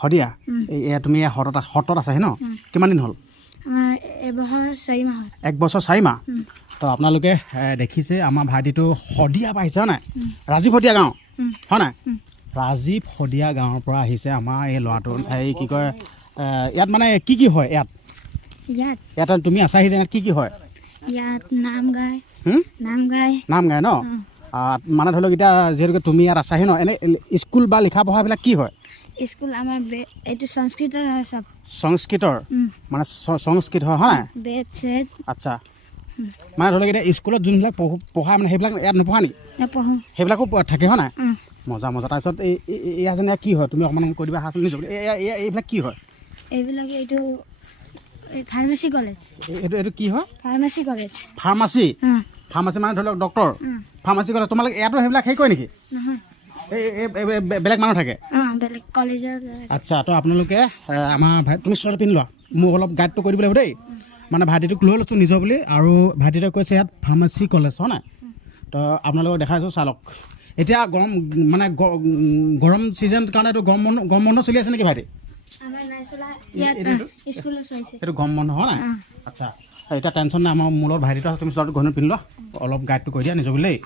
শদিয়া এই তুমি সত্ৰত আছা ন কিমান দিন হ'ল আমাৰ এবছৰ 4 মাহ হ'ল 1 বছৰ 4 মাহ তো আপোনালোকে দেখিছে আমাৰ ভাইটিটো শদিয়া পাইছে হয় নাই ৰাজীৱ শদিয়া গাঁও হয় নাই ৰাজীৱ শদিয়া গাঁৱৰ পৰা আহিছে আমাৰ এই ল'ৰাটো এই কি কয় ইয়াত মানে কি হয় ইয়াত তুমি আছা আহিছে ইয়াত কি হয় ইয়াত নাম গায় ন মানে ধৰি লওক এতিয়া যিহেতুকে তুমি ইয়াত আছাহি ন এনে স্কুল বা লিখা পঢ়াবিলাক কি হয় স্কুল আমাৰ এইটো সংস্কৃতৰ হয় চব সংস্কৃতৰ মানে সংস্কৃত হয় হয় বেদ চেদ আচ্ছা মানে ধৰি লওক এতিয়া স্কুলত যোনবিলাক পঢ়ায় মানে সেইবিলাক ইয়াত নপঢ়া নেকি নপঢ়ো সেইবিলাকো থাকে হয় নাই মজা তাৰপিছত এয়া যেনে কি হয় তুমি অকণমান কৈ দিবা হাচনি যাব এইবিলাক কি হয় এইবিলাক এইটো ফাৰ্মাচী কলেজ এইটো কি হয় ফাৰ্মাচী কলেজ ফাৰ্মাচী মানে ধৰি লওক ডক্টৰ ফাৰ্মাচী কলেজ তোমালোকে ইয়াতো সেইবিলাক হেৰি কৰে নেকি নহয় বেলেগ মানুহ থাকে বেলেগ কলেজৰ আচ্ছা তো আপোনালোকে আমাৰ ভাই তুমি চোৱাটো পিন্ধি লোৱা মোক অলপ গাইডটো কৰি দিব লাগিব দেই মানে ভাইটিটোক লৈ লৈছোঁ নিজৰ বুলি আৰু ভাইটিটোৱে কৈছে ইয়াত ফাৰ্মাচী কলেজ হয় নাই তো আপোনালোকক দেখাইছোঁ চালক এতিয়া গৰম ছিজন কাৰণে এইটো গৰম বন্ধ চলি আছে নেকি ভাইটি এইটো গৰম বন্ধ হয় নাই আচ্ছা এতিয়া টেনশ্যন নাই আমাৰ মূলত ভাইটিটো তুমি চোৱাটো ঘৰত পিন্ধি লোৱা অলপ গাইডটো কৰি দিয়া নিজৰ বুলি দেই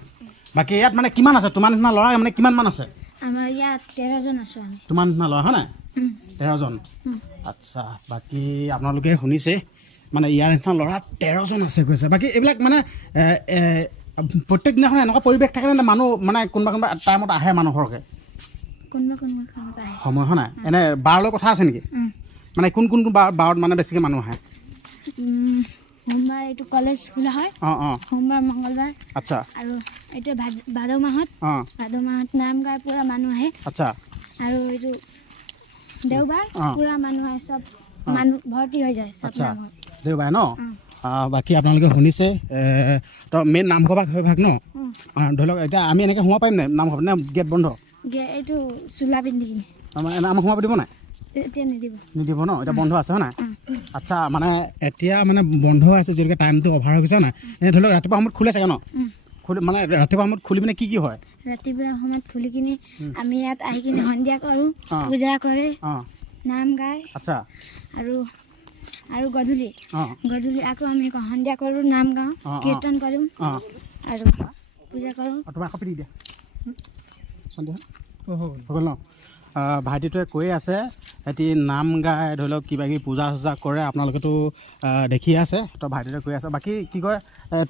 বাকী ইয়াত মানে কিমান আছে তোমাৰ নিচিনা ল'ৰা মানে কিমানমান আছে আমাৰ ইয়াত 13 জন আছোঁ আমি তোমাৰ নিচিনা ল'ৰা হয় নাই 13 জন আচ্ছা বাকী আপোনালোকে শুনিছে মানে ইয়াৰ নিচিনা ল'ৰা 13 জন আছে কৈছে বাকী এইবিলাক মানে প্ৰত্যেক দিনাখন এনেকুৱা পৰিৱেশ থাকে নে মানুহ মানে কোনোবা টাইমত আহে মানুহ সৰহকৈ সময় হয় নাই এনে বাৰলৈ কথা আছে নেকি মানে কোন বাৰত মানে বেছিকৈ মানুহ আহে সোমবাৰ এইটো কলেজ খোলা হয় সোমবাৰ মংগলবাৰ আচ্ছা আৰু এইটো ভাদ মাহত নাম গাই পুৰা মানুহ আহে আচ্ছা আৰু এইটো দেওবাৰ পুৰা মানুহ আহে চব মানুহ ভৰ্তি হৈ যায় আচ্ছা দেওবাৰে ন বাকী আপোনালোকে শুনিছে তো মেইন নামঘৰ ভাগ ন ধৰি লওক এতিয়া আমি এনেকৈ সোমাব পাৰিম নাই নামঘৰ নে গেট বন্ধ এইটো চোলা পিন্ধি কিনে আমাক সোমাব দিব নাই এতিয়া নিদিব ন এতিয়া বন্ধ আছে হয় নাই আচ্ছা মানে এতিয়া মানে বন্ধ আছে যিহেতুকে টাইমটো অভাৰ হৈ গৈছে নাই এনে ধৰি লওক ৰাতিপুৱা সময়ত খোলে চাগে ন মানে ৰাতিপুৱা সময়ত খুলি পিনে কি হয় ৰাতিপুৱা সময়ত খুলি কিনে আমি ইয়াত আহি কিনে সন্ধিয়া কৰোঁ পূজা কৰে নাম গায় আচ্ছা আৰু গধূলি আকৌ আমি সন্ধিয়া কৰোঁ নাম গাওঁ কীৰ্তন কৰোঁ আৰু পূজা কৰোঁ তোমাক কাপি দিয়া সন্ধিয়া হৈ গ'ল ন ভাইটিটোৱে কৈ আছে সিহঁতি নাম গাই ধৰি লওক কিবা কিবি পূজা চূজা কৰে আপোনালোকেতো দেখি আছে তো ভাইটিটোৱে কৈ আছে বাকী কি কয়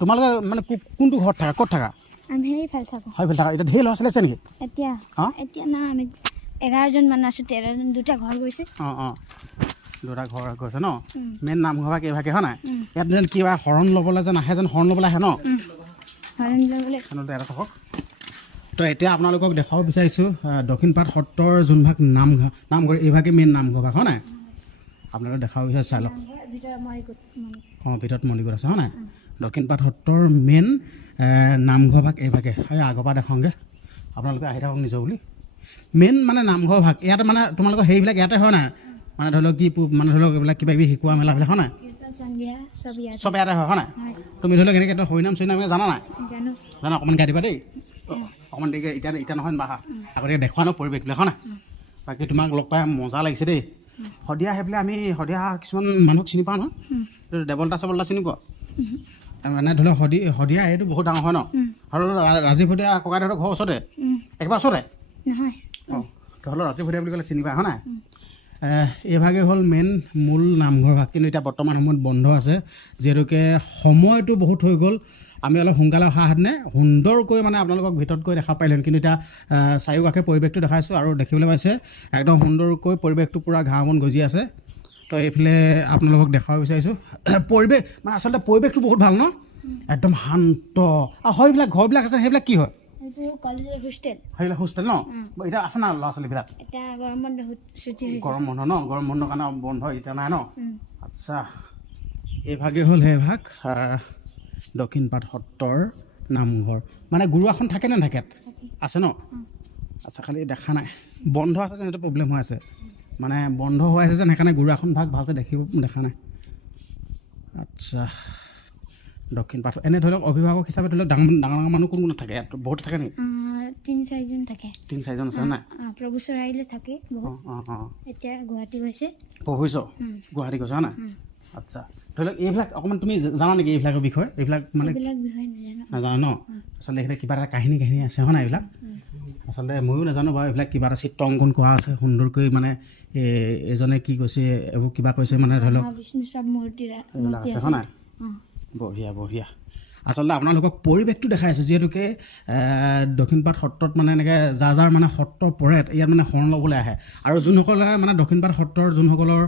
তোমালোকে মানে কোনটো ঘৰত থাকা ক'ত থাকা আমি সেইফালে থাকোঁ থাকা এতিয়া ঢেৰ ল'ৰা ছোৱালী আছে নেকি এতিয়া না আমি 11 জন মানুহ আছোঁ 13 জন দুটা ঘৰ গৈছে দুটা ঘৰ গৈছে ন মেইন নামঘৰ ভাগ এইভাগে হয় নাই ইয়াত যেন কিবা শৰণ ল'বলৈ যেন আহে হৰণ ল'বলৈ আহে ন এটা থাকক তো এতিয়া আপোনালোকক দেখাব বিচাৰিছোঁ দক্ষিণপাট সত্ৰৰ যোনভাগ নামঘৰ এইভাগে মেইন নামঘৰ ভাগ হয় নাই আপোনালোকে দেখাব বিচাৰিছোঁ চাই লওক ভিতৰত মণিকূট আছে হয় নাই দক্ষিণপাট সত্ৰৰ মেইন নামঘৰ ভাগ এইভাগে আগৰ পৰা দেখাওঁগৈ আপোনালোকে আহি থাকক নিজৰ বুলি মেইন মানে নামঘৰ ভাগ ইয়াতে মানে তোমালোকৰ সেইবিলাক ইয়াতে হয় নাই মানে ধৰি লওক মানে ধৰি লওক এইবিলাক কিবা কিবি শিকোৱা মেলাবিলাক হয় নাই চব ইয়াতে হয় নাই তুমি ধৰি লওক এনেকৈ হৰিনাম চৰিনাম জানা নাই জানা অকণমান গাই দিবা দেই অকণমান দেৰিকৈ এতিয়া নহয় বাহা আগতে দেখুওৱা ন পৰিৱেশবিলাক হয় নাই বাকী তোমাক লগ পাই মজা লাগিছে দেই শদিয়া আহি পেলাই আমি শদিয়া কিছুমান মানুহক চিনি পাওঁ নহয় দেৱলতা চেৱলতা চিনি পোৱা মানে ধৰি লওক শদিয়া এইটো বহুত ডাঙৰ হয় ন আৰু ৰাজীৱ শদিয়া ককাইদেউহঁতৰ ঘৰৰ ওচৰতে একেবাৰে ওচৰতে ধৰি লওক ৰাজীৱ শদিয়া বুলি ক'লে চিনি পায় হয় নাই এইভাগে হ'ল মেইন মূল নামঘৰ ভাগ কিন্তু এতিয়া বৰ্তমান সময়ত বন্ধ আছে যিহেতুকে সময়টো বহুত হৈ গ'ল আমি অলপ সোনকালে অহাহেঁতেনে সুন্দৰকৈ মানে আপোনালোকক ভিতৰত গৈ দেখা পাৰিলেন কিন্তু এতিয়া চাৰিওকাষে পৰিৱেশটো দেখাইছোঁ আৰু দেখিবলৈ পাইছে একদম সুন্দৰকৈ পৰিৱেশটো পূৰা ঘাঁহ বন গজি আছে তো এইফালে আপোনালোকক দেখাব বিচাৰিছোঁ পৰিৱেশ মানে আচলতে পৰিৱেশটো বহুত ভাল ন একদম শান্ত আৰু সেইবিলাক ঘৰবিলাক আছে সেইবিলাক কি হয় সেইবিলাক হোষ্টেল ন এতিয়া আছে না ল'ৰা ছোৱালীবিলাক গৰম বন্ধ ন গৰম বন্ধৰ কাৰণে বন্ধ এতিয়া নাই ন আচ্ছা এইভাগে হ'ল সেইভাগ দক্ষিণপাট সত্ৰৰ নামঘৰ মানে গুৰু আসন থাকে নে নাথাকে আছে ন আচ্ছা খালি দেখা নাই বন্ধ আছে যেন এইটো প্ৰব্লেম হৈ আছে মানে বন্ধ হৈ আছে যেন সেইকাৰণে গুৰু আসন ভাগ ভালকৈ দেখা নাই আচ্ছা দক্ষিণ পাঠ এনে ধৰি লওক অভিভাৱক হিচাপে ধৰি লওক ডাঙৰ ডাঙৰ মানুহ কোন কোন থাকে ইয়াত বহুত থাকে নেকি 3-4জন থাকে 3-4জন আছে নাই প্ৰভু চৰাইলে থাকে বহুত এতিয়া গুৱাহাটী গৈছে প্ৰভু গুৱাহাটী গৈছে হয় নাই আচ্ছা ধৰি লওক এইবিলাক অকণমান তুমি জানা নেকি এইবিলাকৰ বিষয়ে এইবিলাক মানে নাজানো ন আচলতে এইবিলাক কিবা এটা কাহিনী আছে হয় নাই এইবিলাক আচলতে ময়ো নাজানো বাৰু এইবিলাক কিবা এটা চিত্ৰ অংকন কৰা আছে সুন্দৰকৈ মানে এজনে কি কৈছে এইবোৰ কিবা কৈছে মানে ধৰি লওক এইবিলাক আছে হয় নাই বঢ়িয়া বঢ়িয়া আচলতে আপোনালোকক পৰিৱেশটো দেখাইছোঁ যিহেতুকে দক্ষিণপাট সত্ৰত মানে এনেকৈ যাৰ মানে সত্ৰ পৰে ইয়াত মানে শৰণ ল'বলৈ আহে আৰু যোনসকলে মানে দক্ষিণপাট সত্ৰৰ যোনসকলৰ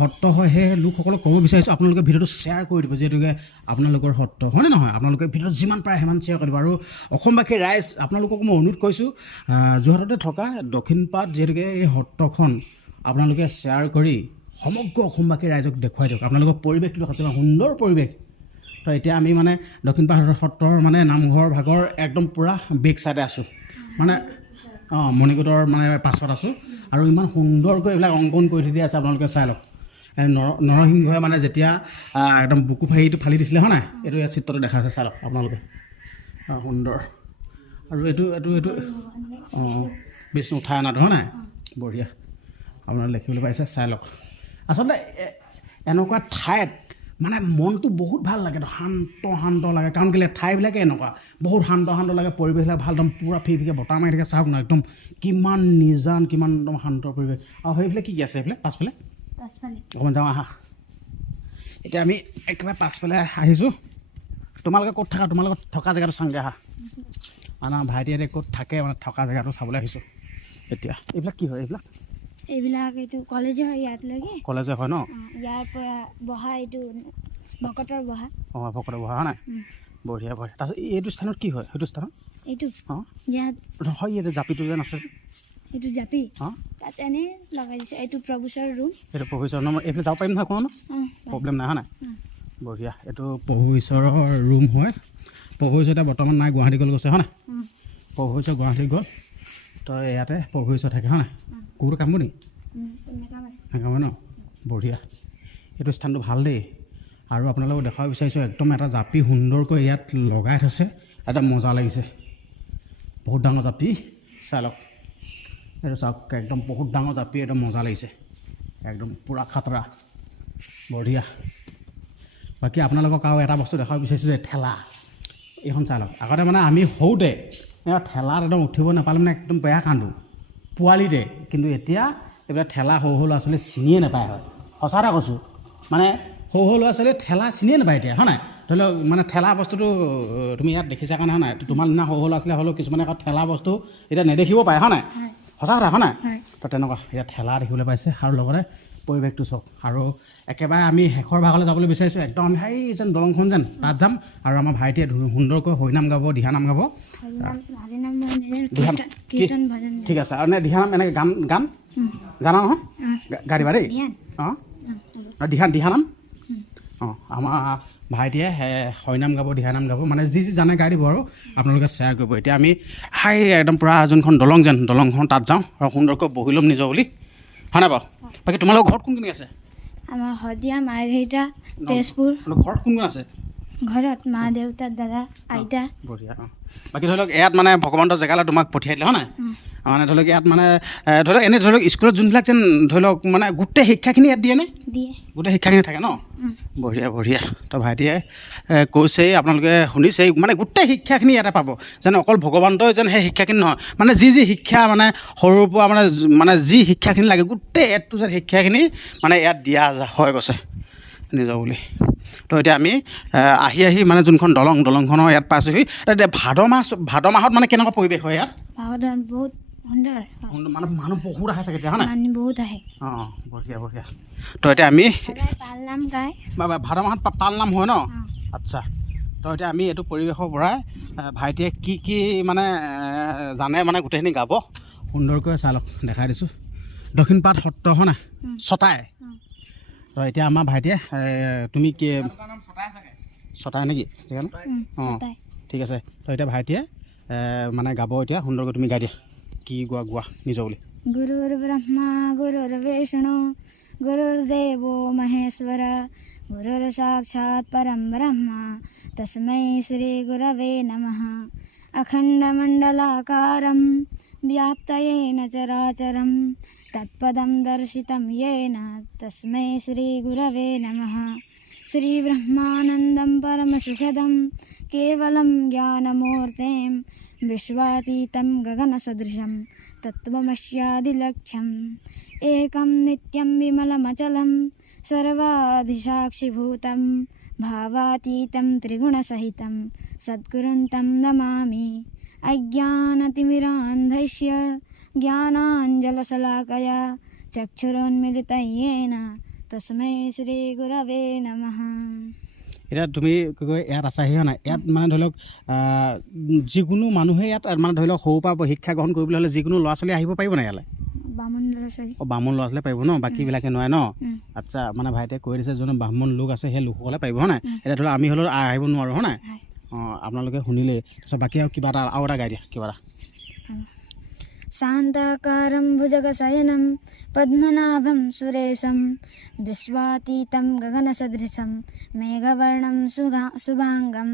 সত্ৰ হয় সেই লোকসকলক ক'ব বিচাৰিছোঁ আপোনালোকে ভিডিঅ'টো শ্বেয়াৰ কৰি দিব যিহেতুকে আপোনালোকৰ সত্ৰ হয়নে নহয় আপোনালোকে ভিডিঅ'ত যিমান পাৰে সিমান শ্বেয়াৰ কৰিব আৰু অসমবাসী ৰাইজ আপোনালোকক মই অনুৰোধ কৰিছোঁ যোৰহাটতে থকা দক্ষিণপাট যিহেতুকে এই সত্ৰখন আপোনালোকে শ্বেয়াৰ কৰি সমগ্ৰ অসমবাসী ৰাইজক দেখুৱাই দিয়ক আপোনালোকৰ পৰিৱেশটো দেখাইছে সুন্দৰ পৰিৱেশ তো এতিয়া আমি মানে দক্ষিণপাট সত্ৰৰ মানে নামঘৰ ভাগৰ একদম পূৰা বেক চাইডে আছোঁ মানে মণিকূটৰ মানে পাছত আছোঁ আৰু ইমান সুন্দৰকৈ এইবিলাক অংকন কৰি থৈ দিয়া আছে আপোনালোকে চাই লওক নৰসিংহই মানে যেতিয়া একদম বুকু ফালি দিছিলে হয় নাই এইটো ইয়াত চিত্ৰটো দেখা আছে চাই লওক আপোনালোকে সুন্দৰ আৰু এইটো বিষ্ণু উঠাই অনাটো হয় নাই বঢ়িয়া আপোনালোকে দেখিবলৈ পাইছে চাই লওক আচলতে এনেকুৱা ঠাইত মানে মনটো বহুত ভাল লাগে শান্ত লাগে কাৰণ কেলৈ ঠাইবিলাকে এনেকুৱা বহুত শান্ত লাগে পৰিৱেশবিলাক ভাল একদম পূৰা ফিৰফিকে বতাহ মাৰি থাকে চাওক ন একদম কিমান নিজান কিমান একদম শান্ত পৰিৱেশ আৰু সেইফালে কি আছে সেইফালে পাছফালে অকণমান যাওঁ আহা এতিয়া আমি একেবাৰে পাছফালে আহিছোঁ তোমালোকে ক'ত থাকা তোমালোকে থকা জেগাটো চাওঁগৈ আহা মানে ভাইটিহঁতে ক'ত থাকে মানে থকা জেগাটো চাবলৈ আহিছোঁ এতিয়া এইবিলাক কি হয় এইবিলাক এইটো কলেজে হয় ইয়াতলৈকে কলেজে হয় ন ইয়াৰ পৰা বহা এইটো ভকতৰ বহা ভকতৰ বহা হয় নাই বঢ়িয়া তাৰপিছত এইটো স্থানত কি হয় সেইটো স্থানত এইটো ইয়াত হয় এইটো জাপিটো যেন আছে এইটো জাপি তাত এনেই লগাই দিছে এইটো প্ৰভুচৰ ৰুম এইটো প্ৰভু ঈশ্বৰৰ নম্বৰ এইফালে যাব পাৰিম নহয় কোনো প্ৰব্লেম নাই হয় নাই বঢ়িয়া এইটো প্ৰভু ঈশ্বৰৰ ৰুম হয় প্ৰভু ঈশ্বৰ এতিয়া বৰ্তমান নাই গুৱাহাটী গৈছে হয় নাই প্ৰভু ঈশ্বৰ গুৱাহাটী গ'ল তো ইয়াতে প্ৰভু ঈশ্বৰ থাকে হয় নাই কুকুৰ কামবোৰ নি কামে ন বঢ়িয়া এইটো স্থানটো ভাল দেই আৰু আপোনালোকক দেখাব বিচাৰিছোঁ একদম এটা জাপি সুন্দৰকৈ ইয়াত লগাই থৈছে এটা মজা লাগিছে বহুত ডাঙৰ জাপি চাই লওক এইটো চাওক একদম বহুত ডাঙৰ জাপি একদম মজা লাগিছে একদম পূৰা খাতৰা বঢ়িয়া বাকী আপোনালোকক আৰু এটা বস্তু দেখাব বিচাৰিছোঁ যে ঠেলা এইখন চাই লওক আগতে মানে আমি সৰুতে ঠেলাত একদম উঠিব নাপালে মানে একদম বেয়া কান্দো পোৱালিতে কিন্তু এতিয়া এইবিলাক ঠেলা সৰু ল'ৰা ছোৱালী চিনিয়ে নাপায় হয় সঁচা কথা কৈছোঁ মানে সৰু ল'ৰা ছোৱালীয়ে ঠেলা চিনিয়ে নাপায় এতিয়া হয় নাই ধৰি লওক মানে ঠেলা বস্তুটো তুমি ইয়াত দেখিছা কাৰণে হয় নাই তোমাৰ দিনা সৰু ল'ৰা ছোৱালী হ'লেও কিছুমানে আকৌ ঠেলা বস্তু এতিয়া নেদেখিব পাৰে হয় নাই সঁচা কথা হয় নাই তো তেনেকুৱা এতিয়া ঠেলা দেখিবলৈ পাইছে আৰু লগতে পৰিৱেশটো চাওক আৰু একেবাৰে আমি শেষৰ ভাগলৈ যাবলৈ বিচাৰিছোঁ একদম আমি সেই যেন দলংখন যেন তাত যাম আৰু আমাৰ ভাইটিয়ে সুন্দৰকৈ হৰিনাম গাব দিহানাম গাব ঠিক আছে আৰু নে দিহানাম এনেকৈ গান জানা নহয় গা দিবা দেই দিহানাম আমাৰ ভাইটিয়ে হৰিনাম গাব দিহানাম গাব মানে যি জানে গাই দিব আৰু আপোনালোকে শ্বেয়াৰ কৰিব এতিয়া আমি হাই একদম পূৰা যোনখন দলং যেন দলংখন তাত যাওঁ আৰু সুন্দৰকৈ বহি ল'ম নিজৰ বুলি হয় নাই বাৰু বাকী তোমালোকৰ ঘৰত কোন কোন আছে আমাৰ শদিয়া মাৰ্ঘেৰিটা তেজপুৰ ঘৰত কোন কোন আছে ঘৰত মা দেউতা দাদা আইতা বঢ়িয়া বাকী ধৰি লওক ইয়াত মানে ভগৱন্তৰ জেগালৈ তোমাক পঠিয়াই দিলে হয় নাই মানে ধৰি লওক ইয়াত মানে ধৰি লওক এনেই ধৰি লওক স্কুলত যোনবিলাক যেন ধৰি লওক মানে গোটেই শিক্ষাখিনি ইয়াত দিয়েনে গোটেই শিক্ষাখিনি থাকে ন বঢ়িয়া তো ভাইটিয়ে কৈছেই আপোনালোকে শুনিছেই মানে গোটেই শিক্ষাখিনি ইয়াতে পাব যেন অকল ভগৱন্তই যেন সেই শিক্ষাখিনি নহয় মানে যি শিক্ষা মানে সৰুৰ পৰা মানে যি শিক্ষাখিনি লাগে গোটেই এটো যেন শিক্ষাখিনি মানে ইয়াত দিয়া হৈ গৈছে নিজৰ বুলি তো এতিয়া আমি আহি মানে যোনখন দলংখনৰ ইয়াত পাইছোঁহি এতিয়া ভাদ মাহত মানে কেনেকুৱা পৰিৱেশ হয় ইয়াত বহুত সুন্দৰ মানে মানুহ বহুত আহে চাগে হয় নাই বহুত আহে বঢ়িয়া তো এতিয়া আমি পালনাম গায় ভাদ মাহত পালনাম হয় ন আচ্ছা তো এতিয়া আমি এইটো পৰিৱেশৰ পৰাই ভাইটিয়ে কি মানে জানে মানে গোটেইখিনি গাব সুন্দৰকৈ চাই লওক দেখাই দিছোঁ দক্ষিণপাট সত্ৰ হয় নাই ছটাই তো এতিয়া আমাৰ ভাইটিয়ে তুমি কি ছটাই নেকি ঠিক আছে তো এতিয়া ভাইটিয়ে মানে গাব এতিয়া সুন্দৰকৈ তুমি গাই দিয়া কি গোৱা নিজৰ বুলি গুৰুৰ ব্ৰহ্মা গুৰুৰ বিষ্ণু গুৰুৰ দেৱ মহেশ্বৰ गुरुर्साक्षात् परं ब्रह्म तस्मै श्रीगुरवे नमः अखण्डमण्डलाकारं व्याप्तयेन चराचरं तत्पदं दर्शितं येन तस्मै श्रीगुरवे नमः श्रीब्रह्मानन्दं परमसुखदं केवलं ज्ञानमूर्तिं विश्वातीतं गगनसदृशं तत्त्वमस्यादिलक्ष्यम् एकं नित्यं विमलमचलं सर्वाधिसाक्षिभूतं भावातीतं त्रिगुणसहितं सद्गुरुं तं नमामि अज्ञानतिमिरान्धस्य ज्ञानाञ्जलशलाकया चक्षुरोन्मिलितं येन तस्मै श्रीगुरवे नमः। এতিয়া তুমি কি কয় ইয়াত আছাহি হয় নাই ইয়াত মানে ধৰি লওক যিকোনো মানুহে ইয়াত মানে ধৰি লওক সৰুৰ পৰা শিক্ষা গ্ৰহণ কৰিবলৈ হ'লে যিকোনো ল'ৰা ছোৱালী আহিব পাৰিব নাই ইয়ালৈ বামুণ ল'ৰা ছোৱালী বামুণ ল'ৰা ছোৱালী পাৰিব ন বাকীবিলাকে নোৱাৰে ন আচ্ছা মানে ভাইটিয়ে কৈ দিছে যোন ব্ৰাহ্মণ লোক আছে সেই লোকসকলে পাৰিব হয় নাই এতিয়া ধৰি লওক আমি হ'লেও আহিব নোৱাৰোঁ হয় নাই অঁ আপোনালোকে শুনিলে তাৰপিছত বাকী আৰু কিবা এটা আৰু এটা গাই দিয়া কিবা এটা शान्ताकारं भुजगशयनं पद्मनाभं सुरेशं विश्वातीतं गगनसदृशं मेघवर्णं शुभाङ्गं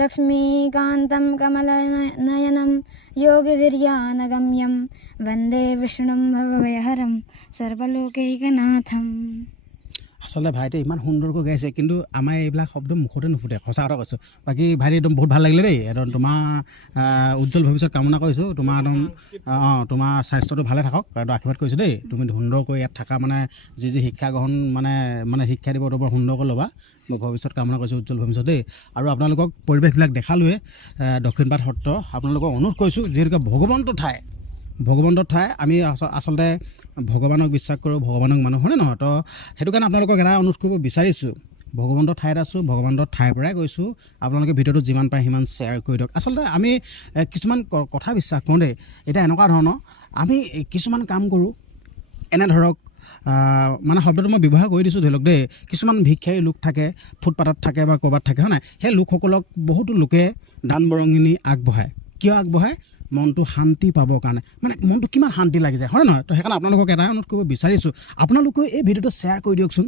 लक्ष्मीकान्तं कमलनयनं योगिवीर्यानगम्यं वन्दे विष्णुं भवभयहरं सर्वलोकैकनाथम्। আচলতে ভাইটিয়ে ইমান সুন্দৰকৈ গাইছে কিন্তু আমাৰ এইবিলাক শব্দ মুখতে নুফুটে সঁচা কথা কৈছোঁ বাকী ভাইটি একদম বহুত ভাল লাগিলে দেই একদম তোমাৰ উজ্জ্বল ভৱিষ্যত কামনা কৰিছোঁ তোমাৰ একদম তোমাৰ স্বাস্থ্যটো ভালে থাকক আৰু আশীৰ্বাদ কৰিছোঁ দেই তুমি সুন্দৰকৈ ইয়াত থকা মানে যি শিক্ষা গ্ৰহণ মানে শিক্ষা দিব বৰ সুন্দৰকৈ ল'বা মই ভৱিষ্যত কামনা কৰিছোঁ উজ্জ্বল ভৱিষ্যত দেই আৰু আপোনালোকক পৰিৱেশবিলাক দেখালোৱে দক্ষিণপাট সত্ৰ আপোনালোকক অনুৰোধ কৰিছোঁ যিহেতুকে ভগৱন্তৰ ঠাই আমি আচলতে ভগৱানক বিশ্বাস কৰোঁ ভগৱানক মানুহ হয়নে নহয় তো সেইটো কাৰণে আপোনালোকক এটা অনুৰোধ কৰিব বিচাৰিছোঁ ভগৱন্তৰ ঠাইত আছোঁ ভগৱন্তৰ ঠাইৰ পৰাই গৈছোঁ আপোনালোকে ভিডিঅ'টো যিমান পাৰে সিমান শ্বেয়াৰ কৰি দিয়ক আচলতে আমি কিছুমান কথা বিশ্বাস কৰোঁ দেই এতিয়া এনেকুৱা ধৰণৰ আমি কিছুমান কাম কৰোঁ এনে ধৰক মানে শব্দটো মই ব্যৱহাৰ কৰি দিছোঁ ধৰি লওক দেই কিছুমান ভিক্ষাৰী লোক থাকে ফুটপাথত থাকে বা ক'ৰবাত থাকে হয় নাই সেই লোকসকলক বহুতো লোকে দান বৰঙণি আগবঢ়ায় কিয় আগবঢ়ায় মনটো শান্তি পাবৰ কাৰণে মানে মনটো কিমান শান্তি লাগি যায় হয় নহয় তো সেইকাৰণে আপোনালোকক এটাই অনুৰোধ কৰিব বিচাৰিছোঁ আপোনালোকেও এই ভিডিঅ'টো শ্বেয়াৰ কৰি দিয়কচোন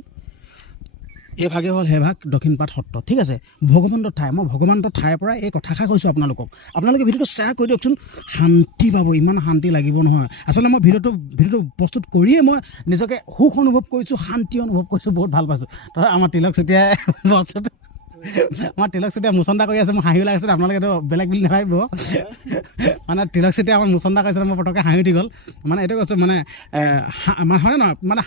এইভাগে হ'ল সেইভাগ দক্ষিণপাট সত্ৰ ঠিক আছে ভগৱন্তৰ ঠাই মই ভগৱন্তৰ ঠাইৰ পৰা এই কথাষাৰ কৈছোঁ আপোনালোকে ভিডিঅ'টো শ্বেয়াৰ কৰি দিয়কচোন শান্তি পাব ইমান শান্তি লাগিব নহয় আচলতে মই ভিডিঅ'টো প্ৰস্তুত কৰিয়ে মই নিজকে সুখ অনুভৱ কৰিছোঁ শান্তি অনুভৱ কৰিছোঁ বহুত ভাল পাইছোঁ তো আমাৰ তিলক চেতিয়াই আমাৰ তিলক চেতিয়া মুচন্দা কৰি আছে মই হাঁহি ওলাই আছে আপোনালোকেতো বেলেগ বুলি নাভাবিব মানে তিলক চেতিয়া আমাৰ মুচন্দা কৰিছে মই পটককৈ হাঁহি উঠি গ'ল মানে এইটো কৈছোঁ মানে হয়নে নহয় মানে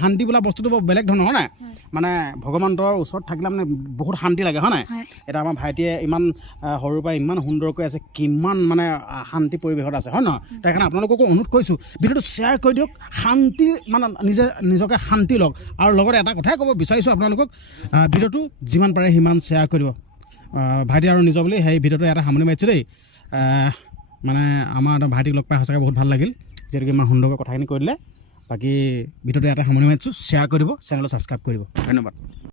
শান্তি বোলা বস্তুটো বৰ বেলেগ ধৰণৰ হয় নাই মানে ভগৱন্তৰ ওচৰত থাকিলে মানে বহুত শান্তি লাগে হয় নাই এতিয়া আমাৰ ভাইটিয়ে ইমান সৰুৰ পৰা ইমান সুন্দৰকৈ আছে কিমান মানে শান্তি পৰিৱেশত আছে হয় নহয় তাৰ কাৰণে আপোনালোককো অনুৰোধ কৰিছোঁ ভিডিঅ'টো শ্বেয়াৰ কৰি দিয়ক শান্তি মানে নিজকে শান্তি লওক আৰু লগতে এটা কথাই ক'ব বিচাৰিছোঁ আপোনালোকক ভিডিঅ'টো যিমান পাৰে সিমান শ্বেয়াৰ কৰিব ভাইটি আৰু নিজৰ বুলি সেই ভিডিঅ'টো এটা সামৰণি মাৰিছোঁ দেই মানে আমাৰ ভাইটিক লগ পাই সঁচাকৈ বহুত ভাল লাগিল যিহেতুকে ইমান সুন্দৰকৈ কথাখিনি কৈ দিলে বাকী ভিডিঅ'টো এটা সামৰণি মাৰিছোঁ শ্বেয়াৰ কৰিব চেনেলটো ছাবস্ক্ৰাইব কৰিব ধন্যবাদ।